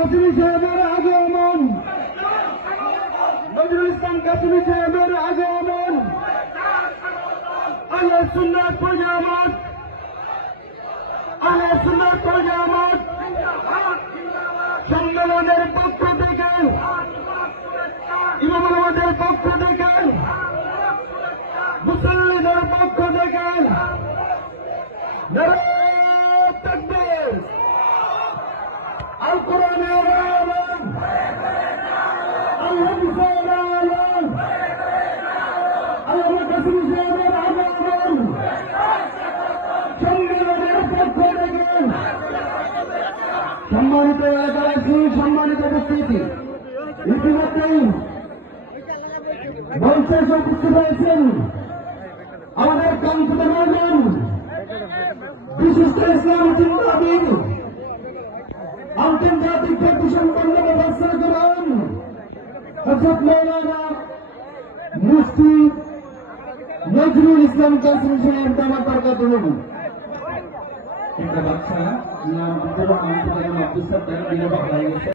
কাসেমি সাহেবের আগমন, নজরুল ইসলাম কাসেমি সাহেবের আগমন, আহলে সুন্নাত ওয়াল জামাত, আহলে সুন্নাত ওয়াল জামাত সম্মেলনের পক্ষ থেকে, ইমাম আমাদের পক্ষ থেকে, মুসল্লিদের পক্ষ থেকে নারায়ে তাকবীর, আল কোরআনের আলাম, আল হাদিসের আলাম, আল্লামা কাসেমি সাহেবের আগমন সম্মেলনের পক্ষ থেকে। সম্মানিত এলাকাবাসী, সম্মানিত উপস্থিতি, ইতিমধ্যেই মঞ্চে উপস্থিত হয়েছেন আমাদের কাঙ্ক্ষিত মেহমান, বিশিষ্ট ইসলামী চিন্তাবিদ, আন্তর্জাতিক খ্যাতি সম্পন্ন মুফাসসির কোরআন হযরত মাওলানা মুফতি নজরুল ইসলাম কাসেমি সাহেব দামাত বরকাতুহু। একটা বাচ্চা নাম আব্দুর রহমান আব্দুল সাত্তার বিলম্ব হয়ে গেছে।